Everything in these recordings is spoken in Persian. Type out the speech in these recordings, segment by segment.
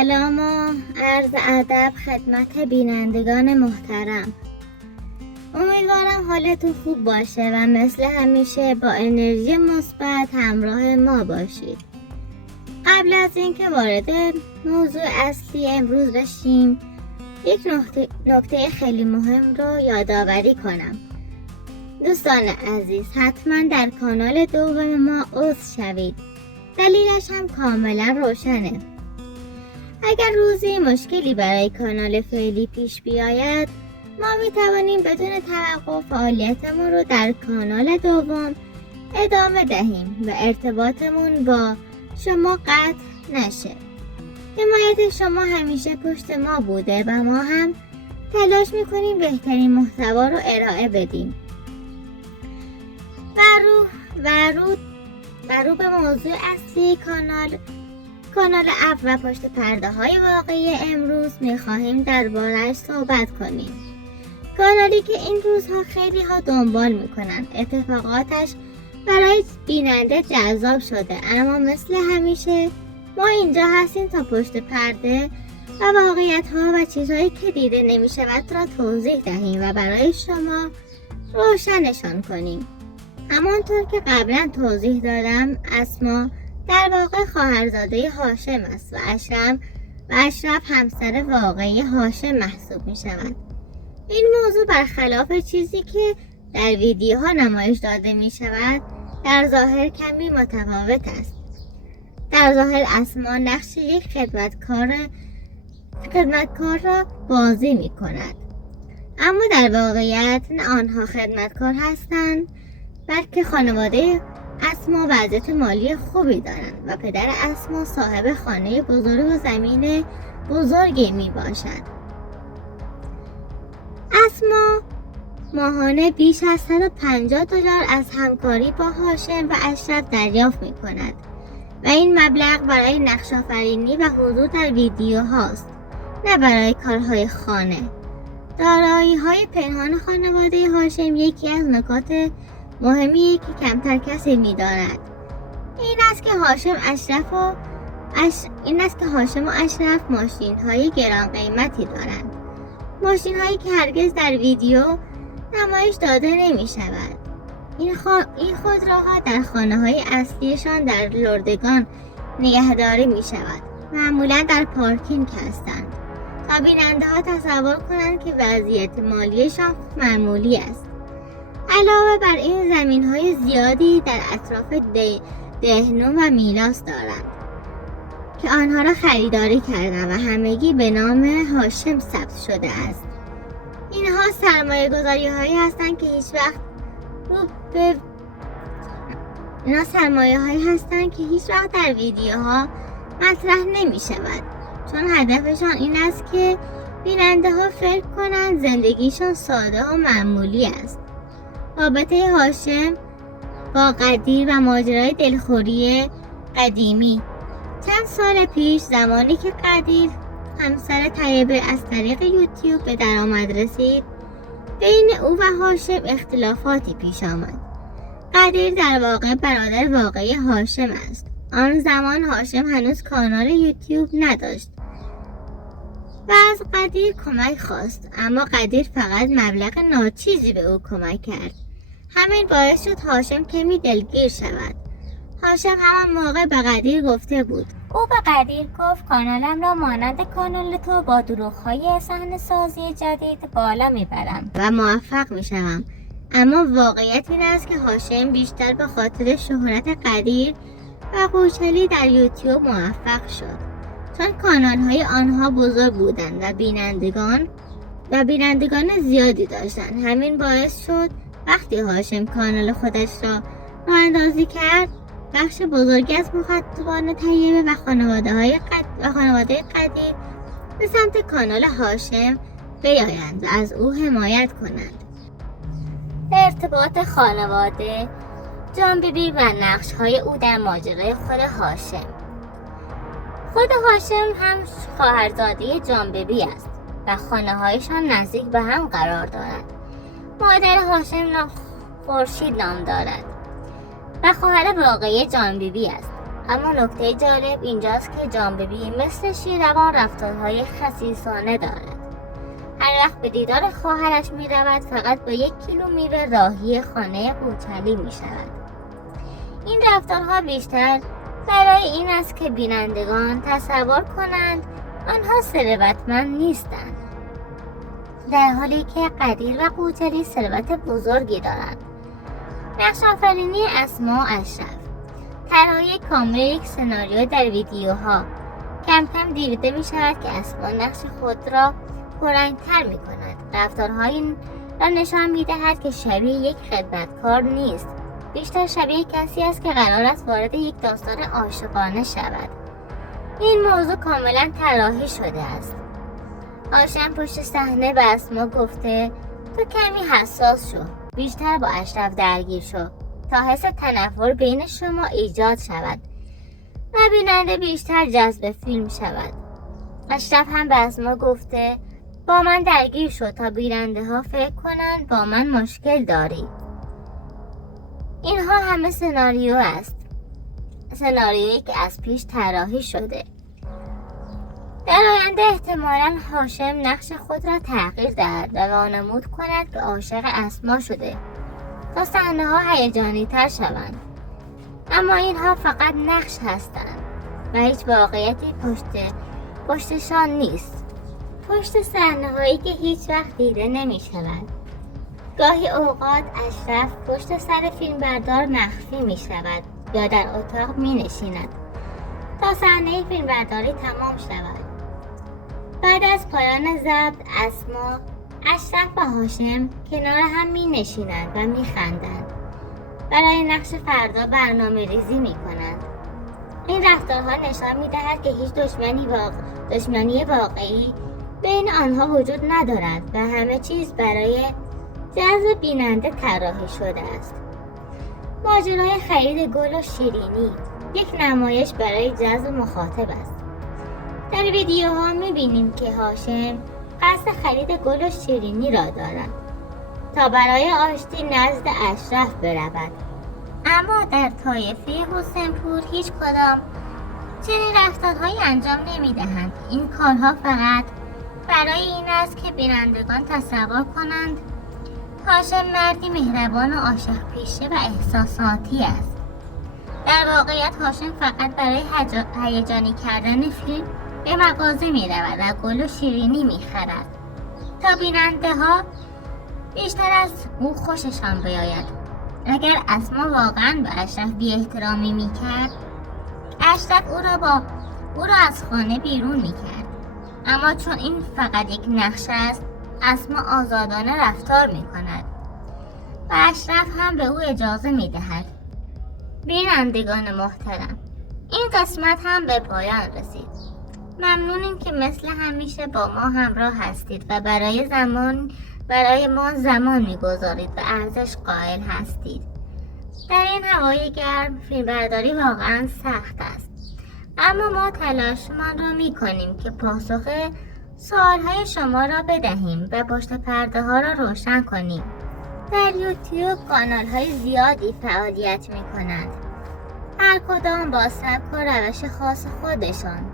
سلام و عرض ادب خدمت بینندگان محترم. امیدوارم حالتون خوب باشه و مثل همیشه با انرژی مثبت همراه ما باشید. قبل از اینکه وارد موضوع اصلی امروز بشیم، یک نکته خیلی مهم رو یادآوری کنم. دوستان عزیز، حتما در کانال دوم ما عضو شوید. دلیلش هم کاملا روشنه. اگر روزی مشکلی برای کانال فعلی پیش بیاید، ما می توانیم بدون توقف فعالیتمون رو در کانال دوم ادامه دهیم و ارتباطمون با شما قطع نشه. حمایت شما همیشه پشت ما بوده و ما هم تلاش میکنیم بهترین محتوا رو ارائه بدیم. و رو به موضوع اصلی کانال اپ و پشت پرده های واقعی امروز میخواهیم درباره‌اش صحبت کنیم. کانالی که این روزها خیلی ها دنبال میکنن. اتفاقاتش برای بیننده جذاب شده، اما مثل همیشه ما اینجا هستیم تا پشت پرده و واقعیت ها و چیزهایی که دیده نمیشود را توضیح دهیم و برای شما روشنشان کنیم. همانطور که قبلا توضیح دادم، اسما در واقع خواهرزاده هاشم است و اشرف همسر واقعی هاشم محسوب می شود. این موضوع برخلاف چیزی که در ویدیوها نمایش داده می شود در ظاهر کمی متفاوت است. در ظاهر اسما نقش یک خدمتکار را بازی می کند، اما در واقعیت نه آنها خدمتکار هستند، بلکه خانواده اسما وضعیت مالی خوبی دارند و پدر اسما صاحب خانه بزرگ و زمین بزرگی می باشد. اسما ماهانه بیش از $150 از همکاری با هاشم و اشرف دریافت می کند و این مبلغ برای نقش آفرینی و حضور در ویدیو هاست، نه برای کارهای خانه. دارایی های پنهان خانواده هاشم یکی از نکات مهمیه که کمتر کسی می‌داند. این است که هاشم و اشرف ماشین‌های گران قیمتی دارند. ماشین‌هایی که هرگز در ویدیو نمایش داده نمی‌شود. این خودروها در خانه‌های اصلیشان در لردگان نگهداری می‌شود. معمولاً در پارکینگ هستند تا بیننده‌ها تصور کنند که وضعیت مالیشان معمولی است. علاوه بر این زمین‌های زیادی در اطراف دهنو و میلاس دارند که آنها را خریداری کردند و همگی به نام هاشم ثبت شده است. اینها سرمایه‌گذاری‌هایی هستند که هیچ وقت در ویدیوها مطرح نمی‌شود، چون هدفشان این است که بیننده‌ها فکر کنند زندگیشان ساده و معمولی است. رابطه هاشم با قدیر و ماجرای دلخوری قدیمی. چند سال پیش زمانی که قدیر همسر طیبه از طریق یوتیوب به درآمد رسید، بین او و هاشم اختلافاتی پیش آمد. قدیر در واقع برادر واقعی هاشم است. آن زمان هاشم هنوز کانال یوتیوب نداشت و از قدیر کمک خواست، اما قدیر فقط مبلغ ناچیزی به او کمک کرد. همین باعث شد هاشم کمی دلگیر شود. هاشم همان موقع به قدیر گفته بود. او به قدیر گفت کانالم را مانند کانال تو با دروغ‌های صحنه‌سازی جدید بالا میبرم و موفق میشوم. اما واقعیت این است که هاشم بیشتر به خاطر شهرت قدیر و قوچلی در یوتیوب موفق شد، چون کانال‌های آنها بزرگ بودند و بینندگان زیادی داشتند. همین باعث شد وقتی هاشم کانال خودش را راه اندازی کرد، بخش بزرگی از مخاطبان طیبه و خانواده قدیر به سمت کانال هاشم بیایند و از او حمایت کنند. ارتباط خانواده، جان بیبی و نقش‌های او در ماجرای خود هاشم. خود هاشم هم خواهرزاده جان بیبی است و خانه‌هایشان نزدیک به هم قرار دارد. مادر هاشم خورشید نام دارد و خواهر واقعی جان بیبی است. اما نکته جالب اینجاست که جانببی مثل شیروان رفتارهای خسیسانه دارد. هر وقت به دیدار خواهرش می رود فقط با 1 کیلو میوه راهی خانه قوچلی می شود. این رفتارها بیشتر برای این است که بینندگان تصور کنند آنها ثروتمند نیستند، در حالی که قدیر و قوچلی ثروت بزرگی دارند. نقش آفرینی اسما و اشرف، طراحی کامل یک سناریو در ویدیوها کم کم دیده می شود که اسما نقش خود را پررنگ‌تر می کند. رفتارهایی را نشان می دهد که شبیه یک خدمتکار نیست، بیشتر شبیه کسی است که قرار است وارد یک داستان عاشقانه شود. این موضوع کاملا طراحی شده است. هاشم پشت صحنه به اسما گفته تو کمی حساس شو، بیشتر با اشرف درگیر شو تا حس تنفر بین شما ایجاد شود و بیننده بیشتر جذب فیلم شود. اشرف هم به اسما گفته با من درگیر شو تا بیننده ها فکر کنند با من مشکل داری. اینها همه سناریو است، سناریویی که از پیش طراحی شده. در آینده احتمالاً هاشم نقش خود را تغییر دهد و وانمود کند که عاشق اسما شده تا صحنه ها هیجانی تر شوند. اما اینها فقط نقش هستند و هیچ واقعیتی پشتشان نیست. پشت صحنه هایی که هیچ وقت دیده نمی شود. گاهی اوقات اشرف پشت سر فیلمبردار مخفی می شود یا در اتاق می نشیند تا صحنه فیلمبرداری تمام شود. بعد از پایان ضبط اسما، اشرف و هاشم کنار هم می نشینند و می خندند. برای نقش فردا برنامه ریزی می کنند. این رفتارها نشان می دهد که هیچ دشمنی واقعی بین آنها وجود ندارد و همه چیز برای جذب بیننده طراحی شده است. ماجرای خرید گل و شیرینی یک نمایش برای جذب مخاطب است. در ویدیوها می‌بینیم که هاشم قصد خرید گل و شیرینی را دارد تا برای آشتی نزد اشرف برود. اما در طایفه حسین‌پور هیچ کدام چنین رفتارهایی انجام نمی‌دهند. این کارها فقط برای این است که بینندگان تصور کنند هاشم مردی مهربان و عاشق پیشه و احساساتی است. در واقعیت هاشم فقط برای هیجانی کردن فیلم به مغازه می رود و گل و شیرینی می خرد تا بیننده ها بیشتر از او خوششان بیاید. اگر اسما واقعا به اشرف بی احترامی می کرد، اشرف او را از خانه بیرون می کرد. اما چون این فقط یک نقش است، اسما آزادانه رفتار می کند و اشرف هم به او اجازه می دهد. بینندگان محترم، این قسمت هم به پایان رسید. ممنونیم که مثل همیشه با ما همراه هستید و برای ما زمان می‌گذارید و ارزش قائل هستید. در این هوای گرم فیلمبرداری واقعا سخت است، اما ما تلاشمان را می‌کنیم که پاسخ سوال‌های شما را بدهیم و پشت پرده ها را روشن کنیم. در یوتیوب کانال‌های زیادی فعالیت می‌کنند، هر کدام با سبک و روش خاص خودشان.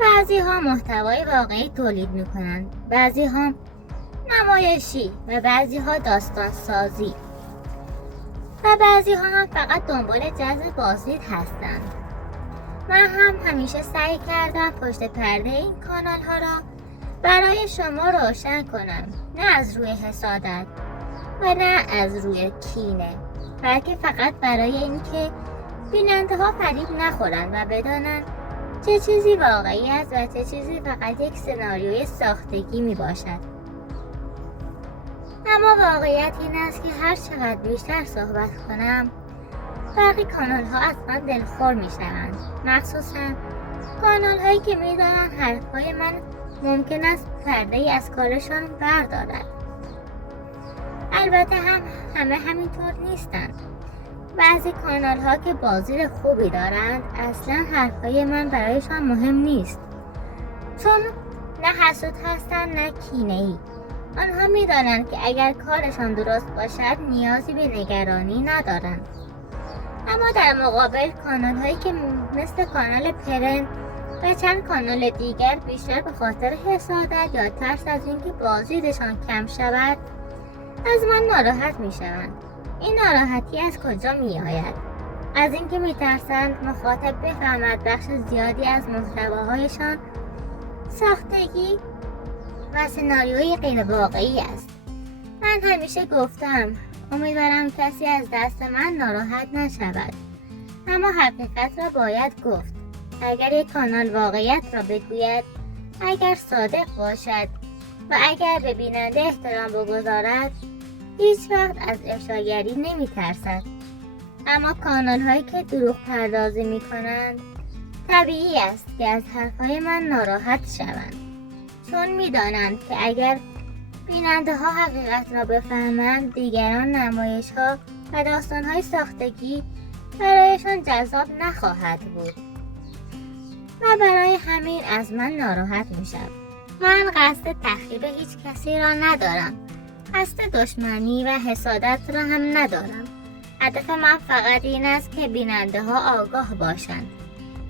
بعضی ها محتوای واقعی تولید میکنند، بعضی ها نمایشی و بعضی ها داستان سازی و بعضی ها هم فقط دنبال جذب بازدید هستند. من هم همیشه سعی کردم پشت پرده این کانال ها را برای شما روشن کنم، نه از روی حسادت و نه از روی کینه، بلکه فقط برای اینکه بیننده ها فریب نخورند و بدانند چه چیزی واقعی است و چه چیزی فقط یک سناریوی ساختگی می باشد. اما واقعیت این است که هر چقدر بیشتر صحبت کنم، برخی کانال ها از من دلخور می شوند، مخصوصا کانال هایی که می دانند حرفهای من ممکن است پرده ای از کارشان بردارد. البته همه همینطور نیستند. بعضی کانال ها که بازدید خوبی دارند اصلا حرفهای من برایشان مهم نیست، چون نه حسود هستند نه کینه‌ای. آنها می دانند که اگر کارشان درست باشد نیازی به نگرانی ندارند. اما در مقابل کانال هایی که مثل کانال پرن و چند کانال دیگر بیشتر به خاطر حسادت یا ترس از اینکه بازدیدشان کم شود از من ناراحت می شوند. این ناراحتی از کجا می آید؟ از اینکه می ترسند مخاطب بفهمد بخش زیادی از محتواهایشان ساختگی و سناریوی غیر واقعی است. من همیشه گفتم امیدوارم کسی از دست من ناراحت نشود، اما حقیقت را باید گفت. اگر یک کانال واقعیت را بگوید، اگر صادق باشد و اگر به بیننده احترام بگذارد، هیچ وقت از افشاگری نمی ترسد. اما کانال هایی که دروغ پردازی می کنند طبیعی است که از حرفهای من ناراحت شوند، چون می دانند که اگر بیننده ها حقیقت را بفهمند دیگران نمایش ها و داستان های ساختگی برایشان جذاب نخواهد بود و برای همین از من ناراحت می شود. من قصد تخریب هیچ کسی را ندارم، قصد دشمنی و حسادت را هم ندارم. هدف من فقط این است که بیننده ها آگاه باشند.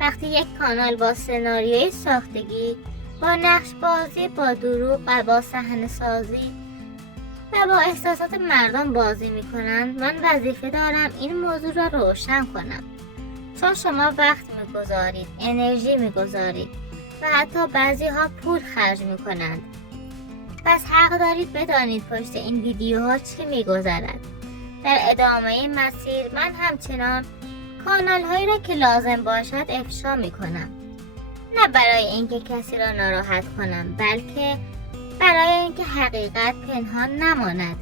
وقتی یک کانال با سناریوی ساختگی، با نقش بازی، با دروغ و با صحنه سازی و با احساسات مردم بازی می کنند، من وظیفه دارم این موضوع را روشن کنم. چون شما وقت می گذارید، انرژی می گذارید و حتی بعضی ها پول خرج می کنند. پس حق دارید بدانید پشت این ویدیوها چی می گذرد. در ادامه مسیر من همچنان کانال هایی را که لازم باشد افشا می کنم. نه برای اینکه کسی را ناراحت کنم، بلکه برای اینکه حقیقت پنهان نماند.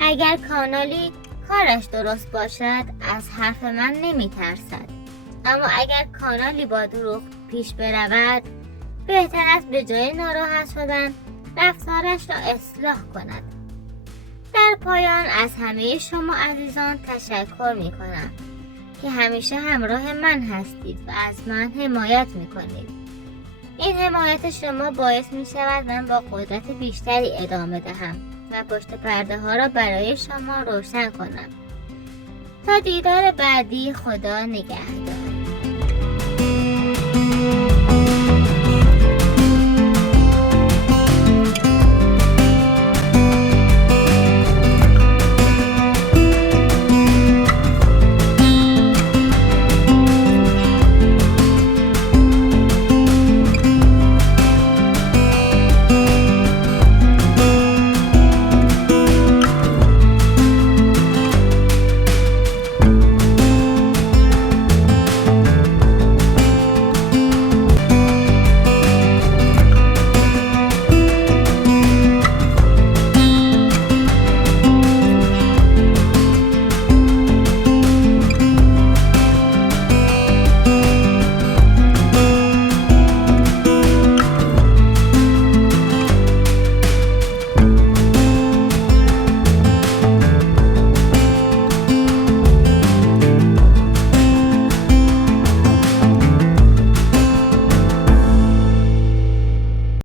اگر کانالی کارش درست باشد از حرف من نمی ترسد، اما اگر کانالی با دروغ پیش برود بهتر است به جای ناراحت شدن رفتارش را اصلاح کند. در پایان از همه شما عزیزان تشکر می کنم که همیشه همراه من هستید و از من حمایت می کنید. این حمایت شما باعث می شود من با قدرت بیشتری ادامه دهم و پشت پرده ها را برای شما روشن کنم. تا دیدار بعدی، خدا نگهدار.